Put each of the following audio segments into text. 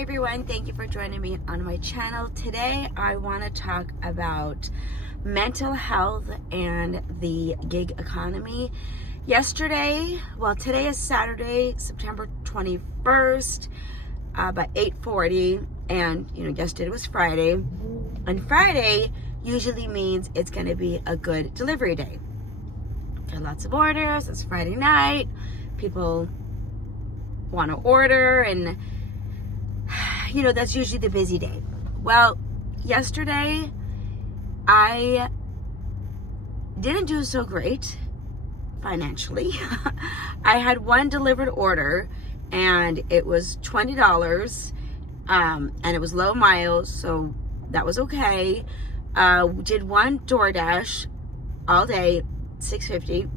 Hi everyone, thank you for joining me on my channel. Today I want to talk about mental health and the gig economy. Today is Saturday, September 21st, about 8:40, and yesterday was Friday. And Friday usually means it's going to be a good delivery day. There are lots of orders, it's Friday night, people want to order, and that's usually the busy day. Well, yesterday I didn't do so great financially. I had one delivered order and it was $20, and it was low miles, so that was okay. Did one DoorDash all day, $6.50,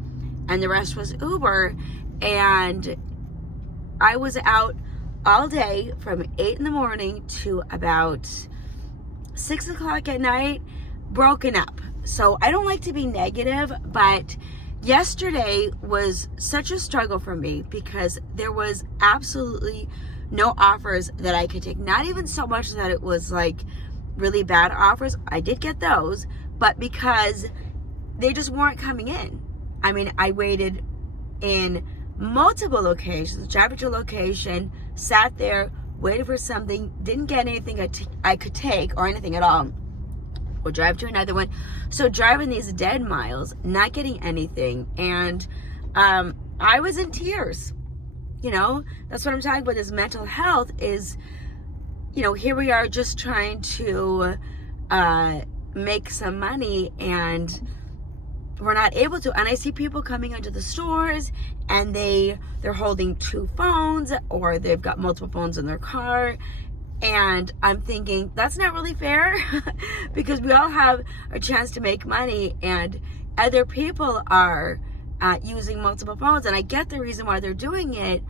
and the rest was Uber, and I was out all day from 8 in the morning to about 6 o'clock at night, broken up. So I don't like to be negative, but yesterday was such a struggle for me because there was absolutely no offers that I could take. Not even so much that it was like really bad offers. I did get those, but because they just weren't coming in. I mean, I waited in multiple locations, drove to a location, sat there, waited for something, didn't get anything I could take or anything at all, or drive to another one. So driving these dead miles, not getting anything, and I was in tears. That's what I'm talking about. This mental health is, here we are just trying to make some money, and we're not able to. And I see people coming into the stores and they're holding two phones, or they've got multiple phones in their car, and I'm thinking that's not really fair because we all have a chance to make money, and other people are using multiple phones, and I get the reason why they're doing it,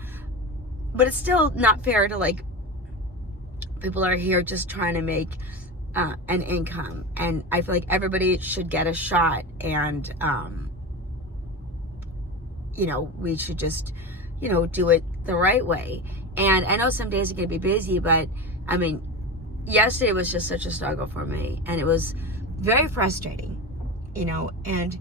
but it's still not fair to people are here just trying to make an income, and I feel like everybody should get a shot, and we should just do it the right way. And I know some days are going to be busy, but I mean, yesterday was just such a struggle for me, and it was very frustrating, and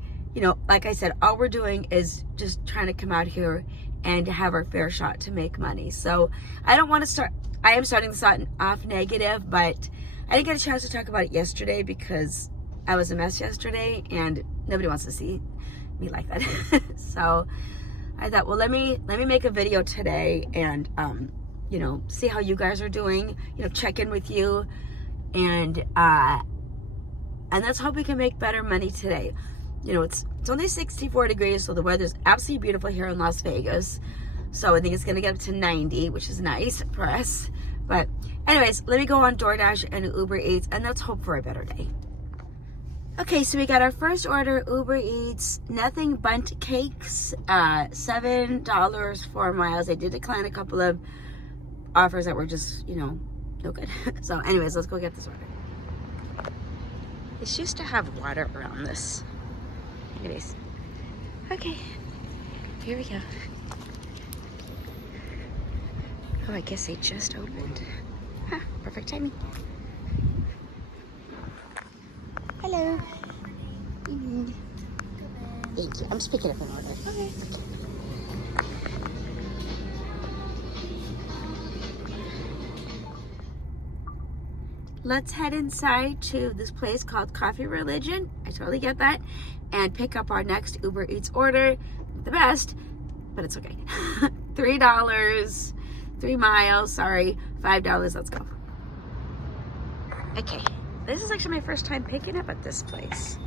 like I said, all we're doing is just trying to come out here and have our fair shot to make money. So I am starting this off negative, but I didn't get a chance to talk about it yesterday because I was a mess yesterday, and nobody wants to see me like that. So I thought, well, let me make a video today and see how you guys are doing. Check in with you, and let's hope we can make better money today. It's only 64 degrees, so the weather's absolutely beautiful here in Las Vegas. So I think it's gonna get up to 90, which is nice for us. But anyways, let me go on DoorDash and Uber Eats, and let's hope for a better day. Okay, so we got our first order, Uber Eats, nothing bundt cakes, $7, 4 miles. I did decline a couple of offers that were just, no good. So anyways, let's go get this order. This used to have water around this. Anyways, okay, here we go. Oh, I guess they just opened. Huh, perfect timing. Hello. Thank you. I'm just picking up an order. Okay. Let's head inside to this place called Coffee Religion. I totally get that. And pick up our next Uber Eats order. The best, but it's okay. $3, 3 miles, sorry, $5, let's go. Okay, this is actually my first time picking up at this place.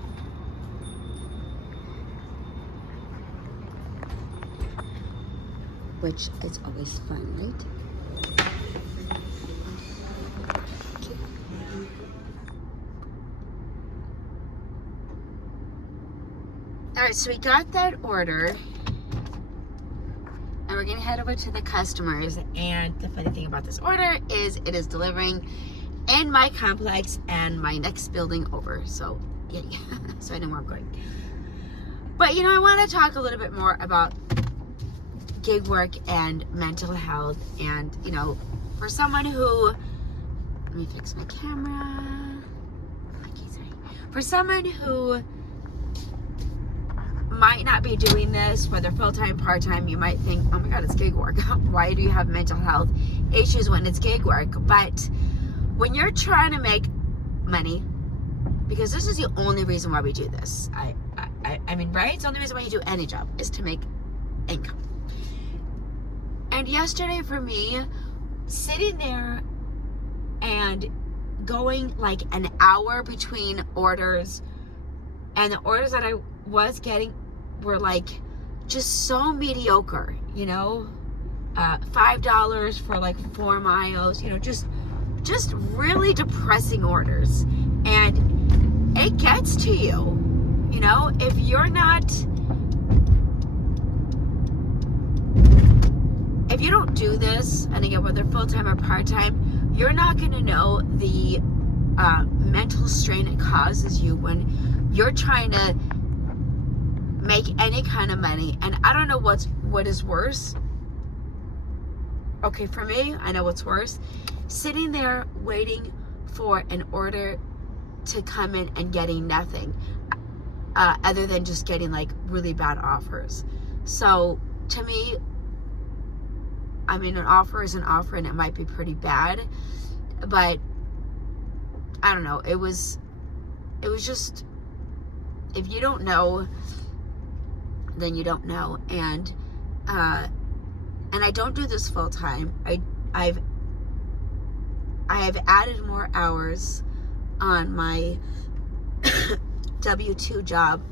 Which is always fun, right? Okay. All right, so we got that order. And we're gonna head over to the customers, and the funny thing about this order is it is delivering in my complex and my next building over, so yay. So I know where I'm going. But I want to talk a little bit more about gig work and mental health, and for someone who, let me fix my camera. Okay, sorry. For someone who might not be doing this, whether full-time, part-time, you might think, oh my God, it's gig work. Why do you have mental health issues when it's gig work? But when you're trying to make money, because this is the only reason why we do this. I mean, right? It's the only reason why you do any job is to make income. And yesterday for me, sitting there and going like an hour between orders, and the orders that I was getting were like just so mediocre, you know, $5 for like 4 miles, you know, just really depressing orders. And it gets to you, you know, if you don't do this, and again, whether full-time or part-time, you're not going to know the mental strain it causes you when you're trying to make any kind of money. And I don't know what is worse. Okay, for me, I know what's worse. Sitting there waiting for an order to come in and getting nothing, other than just getting like really bad offers. So to me, I mean, an offer is an offer, and it might be pretty bad, but I don't know. It was just, if you don't know, then you don't know. And I don't do this full time. I have added more hours on my W-2 job,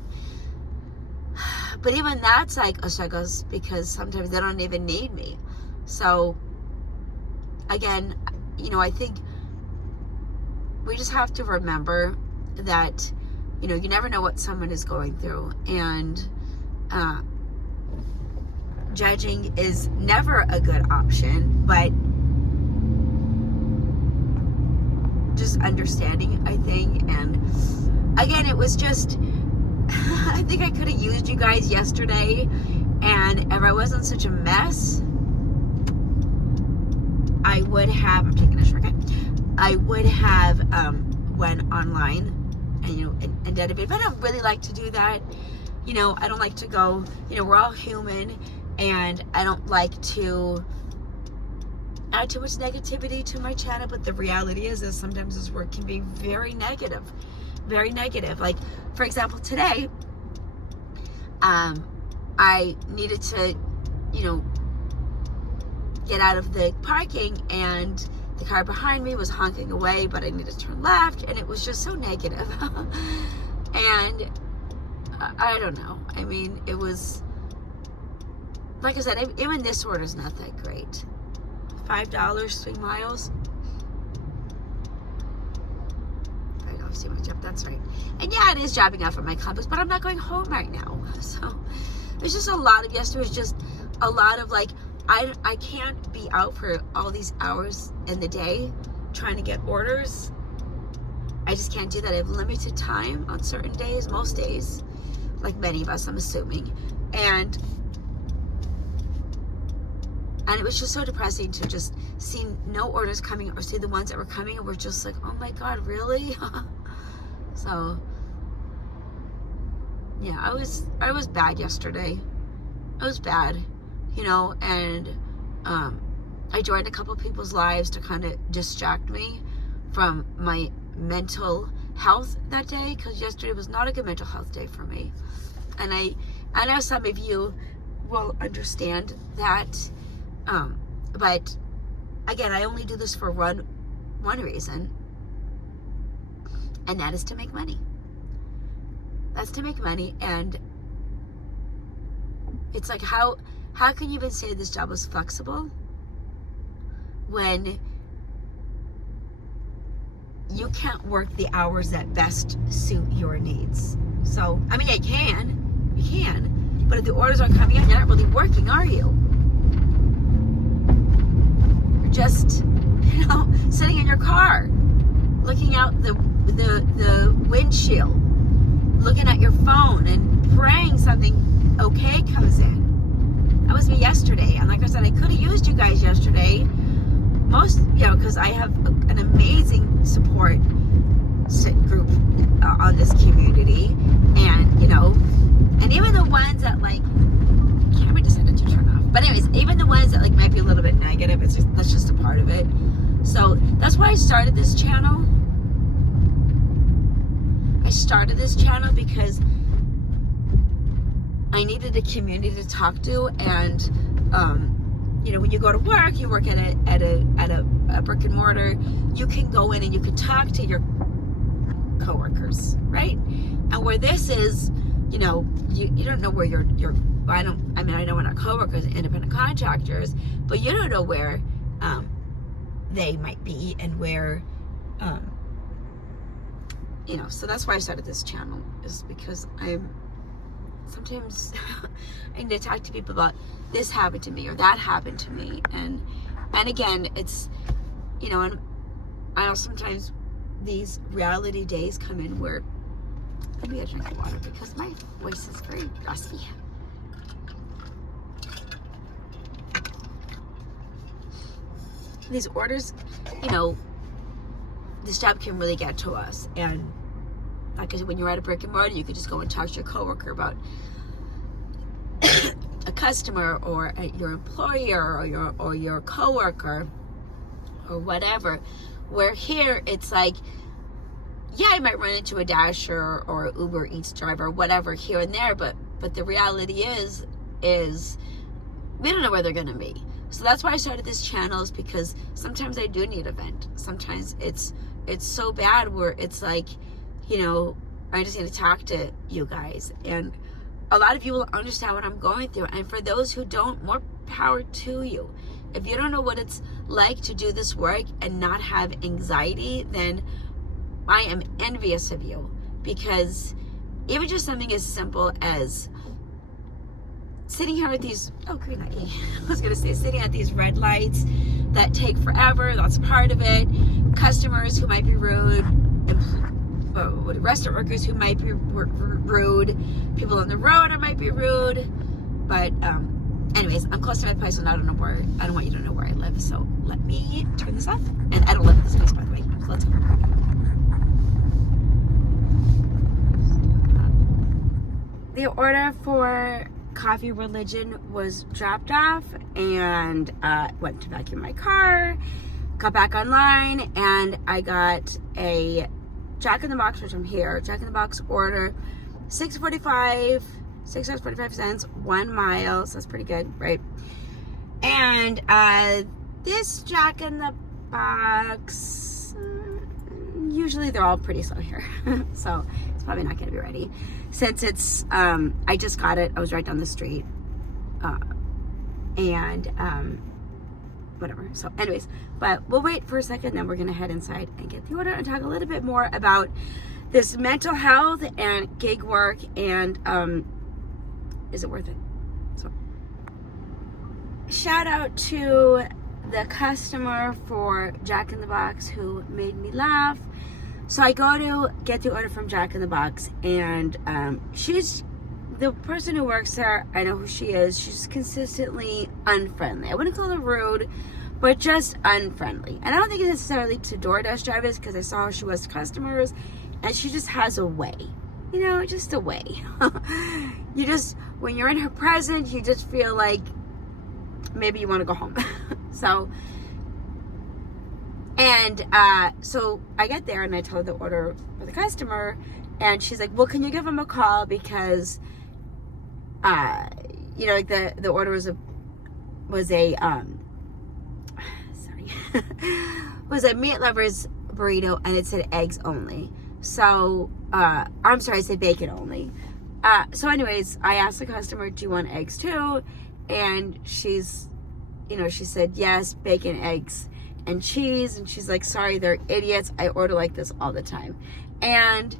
but even that's like a struggle because sometimes they don't even need me. So again, you know, I think we just have to remember that, you know, you never know what someone is going through, and judging is never a good option, but just understanding, I think. And again, it was just, I think I could have used you guys yesterday, and if I wasn't such a mess, I would have, I'm taking a shortcut, I would have went online and, you know, and did a bit. But I don't really like to do that. You know, I don't like to go, you know, we're all human, and I don't like to add too much negativity to my channel. But the reality is sometimes this work can be very negative. Very negative. Like, for example, today, I needed to, you know, get out of the parking, and the car behind me was honking away, but I needed to turn left, and it was just so negative. And I don't know. I mean, it was, like I said, even this order is not that great. $5, 3 miles. $5 too much up, that's right. And yeah, it is dropping off at my campus, but I'm not going home right now. So it's just a lot of, yesterday was just a lot of like, I can't be out for all these hours in the day trying to get orders. I just can't do that. I have limited time on certain days, most days, like many of us, I'm assuming. And it was just so depressing to just see no orders coming, or see the ones that were coming and we're just like, oh my God, really? So yeah, I was bad yesterday. I was bad, you know, and I joined a couple people's lives to kind of distract me from my mental health that day, because yesterday was not a good mental health day for me. And I know some of you will understand that, but again, I only do this for one reason, and that is to make money. That's to make money. And it's like, how can you even say this job is flexible when you can't work the hours that best suit your needs? So, I mean, you can, but if the orders aren't coming in, you're not really working, are you? You're just, you know, sitting in your car, looking out the windshield, looking at your phone and praying something okay comes in. That was me yesterday. And like I said, I could have used you guys yesterday most, because I have an amazing support group on this community, and and even the ones that like, camera decided to turn off, but anyways, even the ones that like might be a little bit negative, that's just a part of it. So that's why I started this channel. I started this channel because I needed a community to talk to, and when you go to work, you work at a brick and mortar, you can go in and you can talk to your coworkers, right? And where this is, you don't know where I know we're not coworkers, independent contractors, but you don't know where they might be and where so that's why I started this channel, is because sometimes I need to talk to people about this happened to me or that happened to me, and again, it's and I know sometimes these reality days come in where maybe I drink water because my voice is very rusty. These orders, this job can really get to us, and like I said, when you're at a brick and mortar, you could just go and talk to your coworker about a customer or your employer or your coworker or whatever. Where here it's like, I might run into a Dasher or Uber Eats driver or whatever here and there, but the reality is we don't know where they're gonna be. So that's why I started this channel, is because sometimes I do need a vent. Sometimes it's so bad where it's like, I just need to talk to you guys. And a lot of you will understand what I'm going through. And for those who don't, more power to you. If you don't know what it's like to do this work and not have anxiety, then I am envious of you. Because even just something as simple as sitting here at these, green light. I was going to say, sitting at these red lights that take forever, that's part of it. Customers who might be rude, restaurant workers who might be rude, people on the road who might be rude. But anyways, I'm close to my place, and I don't want you to know where I live. So let me turn this off. And I don't live in this place, by the way. So let's go. The order for Coffee Religion was dropped off, and went to vacuum my car, got back online, and I got a Jack in the Box, which I'm here, Jack in the Box order, $6.45, 1 mile, so that's pretty good, right? And this Jack in the Box, usually they're all pretty slow here, so it's probably not going to be ready. Since it's, I just got it, I was right down the street, whatever. So anyways, but we'll wait for a second, then we're going to head inside and get the order and talk a little bit more about this mental health and gig work, and is it worth it? So shout out to the customer for Jack in the Box who made me laugh. So I go to get the order from Jack in the Box, and she's the person who works there. I know who she is. She's consistently unfriendly. I wouldn't call her rude, but just unfriendly. And I don't think it's necessarily to DoorDash drivers, because I saw how she was to customers, and she just has a way. Just a way. You just, when you're in her presence, you just feel like maybe you want to go home. So I get there and I tell her the order for the customer, and she's like, well, can you give him a call, because like the order was a was a meat lover's burrito, and it said eggs only. So I'm sorry, I said bacon only. So anyways, I asked the customer, do you want eggs too? And she said yes, bacon, eggs, and cheese. And she's like, sorry, they're idiots, I order like this all the time. And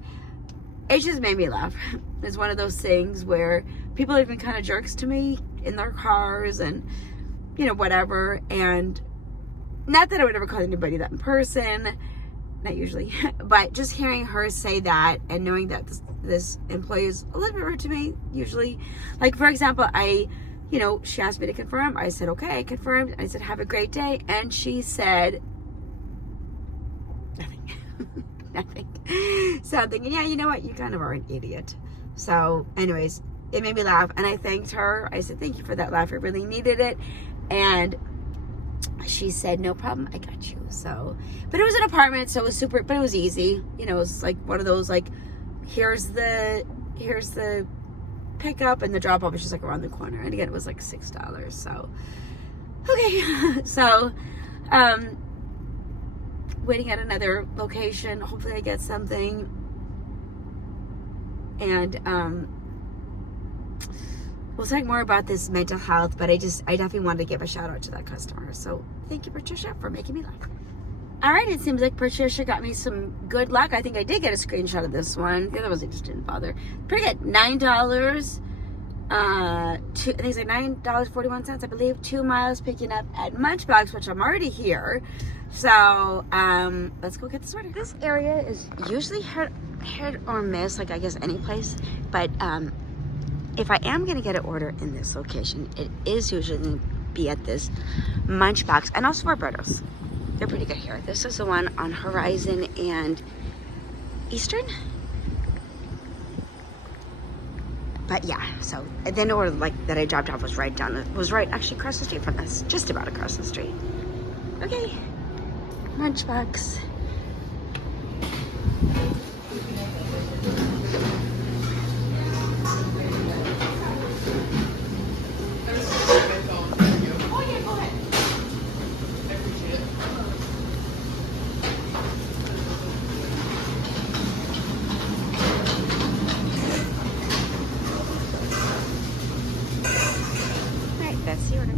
it just made me laugh. It's one of those things where people have been kind of jerks to me in their cars and whatever. And not that I would ever call anybody that in person, not usually, but just hearing her say that and knowing that this employee is a little bit rude to me usually. Like, for example, I you know, she asked me to confirm. I said, okay, I confirmed. I said, have a great day. And she said, nothing. Nothing. So I'm thinking, yeah, you know what? You kind of are an idiot. So anyways, it made me laugh. And I thanked her. I said, thank you for that laugh. I really needed it. And she said, no problem, I got you. So, but it was an apartment, so it was super, but it was easy. You know, it was like one of those, like, here's the pickup, and the drop off was just like around the corner. And again, it was like $6. So, okay. So, waiting at another location. Hopefully I get something. And, we'll talk more about this mental health, but I definitely wanted to give a shout out to that customer. So thank you, Patricia, for making me laugh. All right, it seems like Patricia got me some good luck. I think I did get a screenshot of this one. The other ones I just didn't bother. Pretty good. $9. I think it's like $9.41, I believe. 2 miles picking up at Munchbox, which I'm already here. So let's go get this order. This area is usually hit or miss, like I guess any place, but if I am going to get an order in this location, it is usually going to be at this Munchbox and also Roberto's. They're pretty good here. This is the one on Horizon and Eastern. But yeah, so then the order like that I dropped off was right actually across the street from us, just about across the street. Okay, Munchbox. That's the order.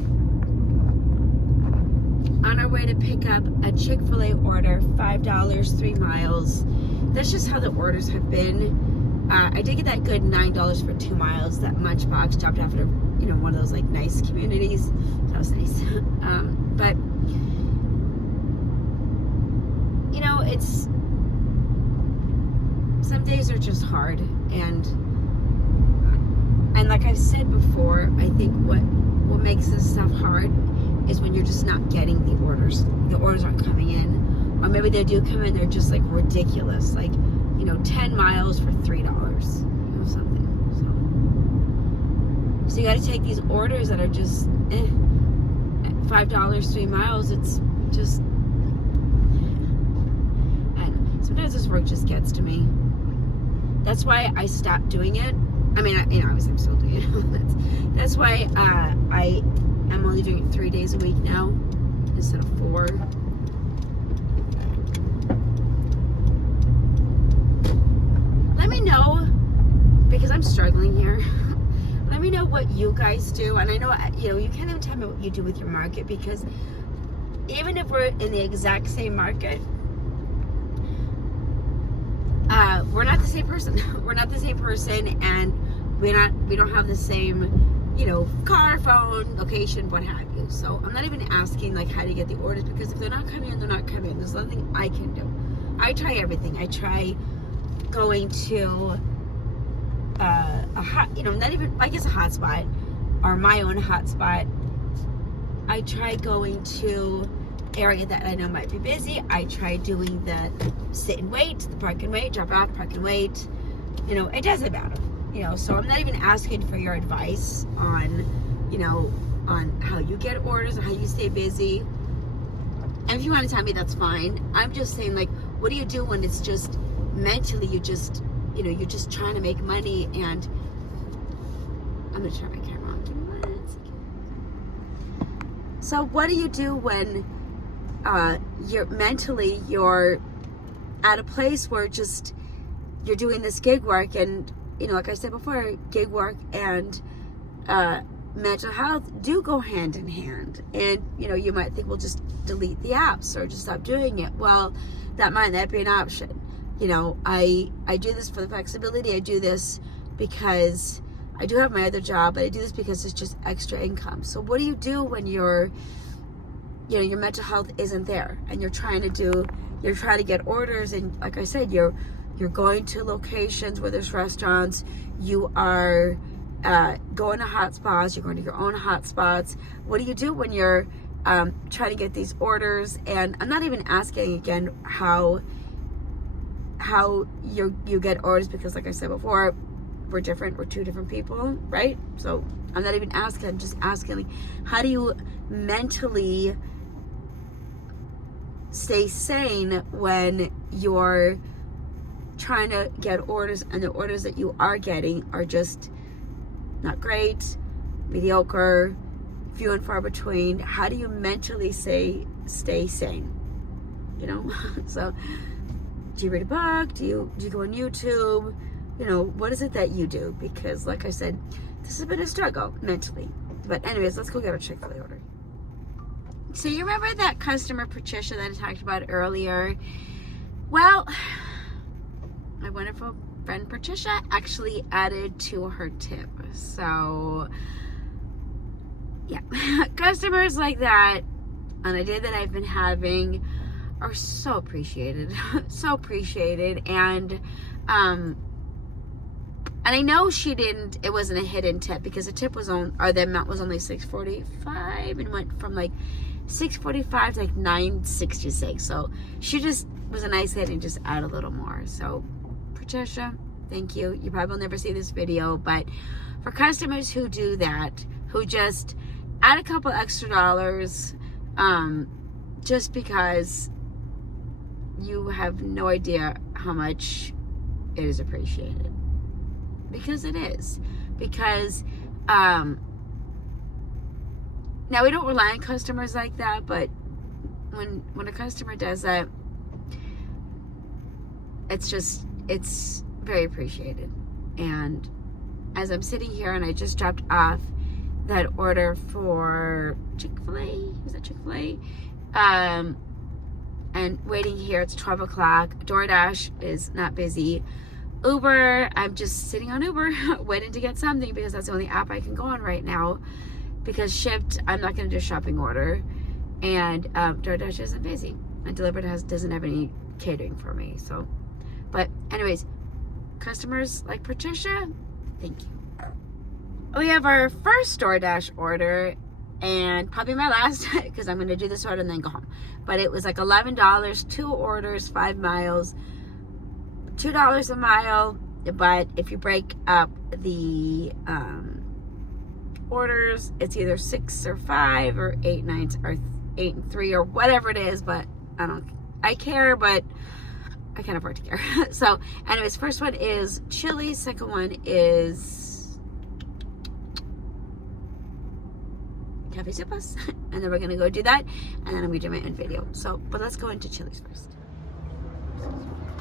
On our way to pick up a Chick-fil-A order, $5, 3 miles. That's just how the orders have been. I did get that good $9 for 2 miles. That Munchbox dropped off at a, you know, one of those like nice communities. That was nice. But you know, it's some days are just hard, and like I've said before, I think what makes this stuff hard is when you're just not getting the orders. The orders aren't coming in, or maybe they do come in, they're just like ridiculous, like, you know, 10 miles for $3, you know, something. So you got to take these orders that are just $5, 3 miles. It's just, and sometimes this work just gets to me. That's why I stopped doing it. I mean, you know, obviously I'm still doing it. That's why I am only doing it 3 days a week now instead of 4. Let me know, because I'm struggling here. Let me know what you guys do. And I know, you know, you can't even tell me what you do with your market, because even if we're in the exact same market, we're not the same person. We're not the same person, and we don't have the same, you know, car, phone, location, what have you. So I'm not even asking like how to get the orders, because if they're not coming in, they're not coming in. There's nothing I can do. I try everything. I try going to a hot, you know, not even, I guess, a hotspot, or my own hotspot. I try going to area that I know might be busy. I try doing the sit and wait, the park and wait, drop off, park and wait. You know, it doesn't matter. You know, so I'm not even asking for your advice on, you know, on how you get orders and how you stay busy. And if you want to tell me, that's fine. I'm just saying, like, what do you do when it's just mentally, you just, you know, you're just trying to make money? And I'm gonna turn my camera on. Give me 1 second. So what do you do when you're at a place where just you're doing this gig work, and you know, like I said before, gig work and mental health do go hand in hand. And you know, you might think, well, just delete the apps or just stop doing it. Well, that might not be an option. You know, I do this for the flexibility. I do this because I do have my other job, but I do this because it's just extra income. So what do you do when you're, you know, your mental health isn't there, and you're trying to get orders, and like I said, you're going to locations where there's restaurants, you are, going to hotspots. You're going to your own hotspots. What do you do when you're trying to get these orders? And I'm not even asking again how you get orders, because like I said before, we're different. We're two different people, right? So I'm not even asking. I'm just asking, like, how do you mentally stay sane when you're trying to get orders and the orders that you are getting are just not great, mediocre, few and far between? How do you mentally stay sane? You know? So do you read a book? Do you go on YouTube? You know, what is it that you do? Because like I said, this has been a struggle mentally. But anyways, let's go get our Chick-fil-A order. So you remember that customer Patricia that I talked about earlier? Well, my wonderful friend Patricia actually added to her tip. So yeah, customers like that on a day that I've been having are so appreciated. So appreciated. And I know it wasn't a hidden tip, because the tip was the amount was only $6.45 and went from like $6.45 to like $9.66. So she just was a nice hit and just add a little more. So Patricia, thank you. You probably will never see this video, but for customers who do that, who just add a couple extra dollars, just because you have no idea how much it is appreciated. Because it is. Because now we don't rely on customers like that, but when a customer does that, it's very appreciated. And as I'm sitting here and I just dropped off that order for Chick-fil-A, is that Chick-fil-A? And waiting here, it's 12 o'clock. DoorDash is not busy. Uber, I'm just sitting on Uber waiting to get something, because that's the only app I can go on right now, because Shipt, I'm not going to do a shopping order, and DoorDash isn't busy, and Delivered doesn't have any catering for me. So, but anyways, customers like Patricia, thank you. We have our first DoorDash order, and probably my last, because I'm going to do this order and then go home. But it was like $11, 2 orders, 5 miles, $2 a mile. But if you break up the orders, it's either 6 or 5 or 8 nights or 8 and 3 or whatever it is. But I care, but I can't afford to care. So anyways, first one is chili, second one is Cafe Sopas, and then we're gonna go do that, and then I'm gonna do my own video. So, but let's go into Chili's first.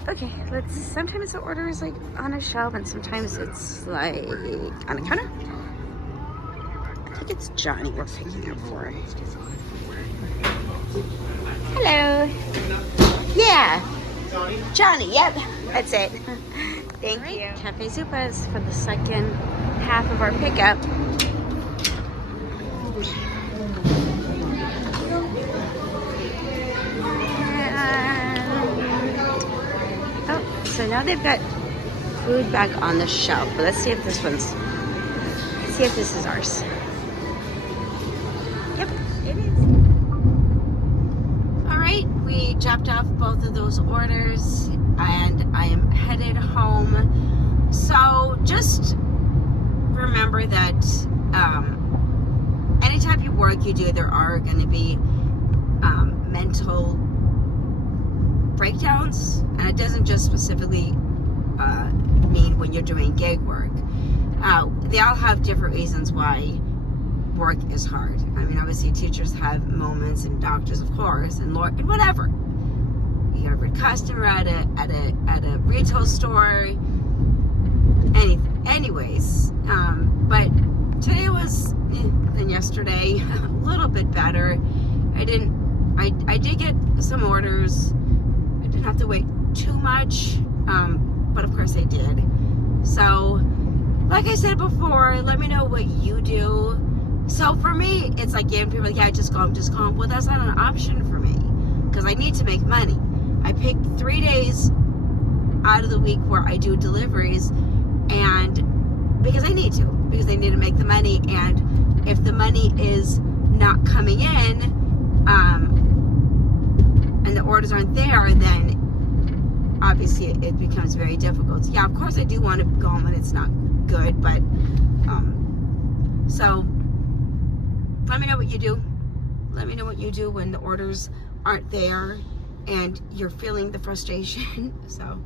Okay, sometimes the order is like on a shelf, and sometimes it's like on a counter. I think it's Johnny we're picking up for. Hello. Yeah. Johnny, yep, that's it. Thank you. Cafe Sopas for the second half of our pickup. So now they've got food back on the shelf, but let's see if this is ours. Yep, it is. All right, we dropped off both of those orders, and I am headed home. So just remember that anytime you work, there are going to be mental breakdowns, and it doesn't just specifically mean when you're doing gig work. They all have different reasons why work is hard. I mean, obviously teachers have moments, and doctors, of course, and whatever. You have a customer at a retail store, anything. Anyways, but today was than yesterday, a little bit better. I did get some orders. I didn't have to wait too much, but of course I did. So, like I said before, let me know what you do. So for me, it's like giving people like, yeah, just go home. Well, that's not an option for me, because I need to make money. I picked 3 days out of the week where I do deliveries, and because I need to, because they need to make the money. And if the money is not coming in, and the orders aren't there, then obviously it becomes very difficult. Yeah, of course I do want to go home when it's not good, but so let me know what you do. Let me know what you do when the orders aren't there and you're feeling the frustration. So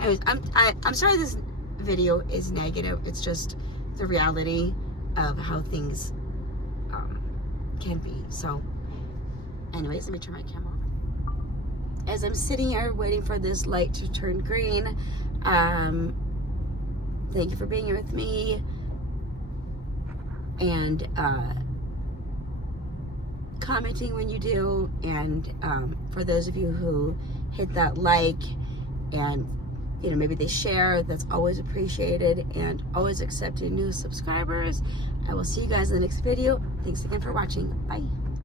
anyways, I'm sorry this video is negative. It's just the reality of how things can be. So anyways, let me turn my camera on. As I'm sitting here waiting for this light to turn green, thank you for being here with me, and commenting when you do, and for those of you who hit that like and maybe they share, that's always appreciated, and always accepting new subscribers. I will see you guys in the next video. Thanks again for watching. Bye.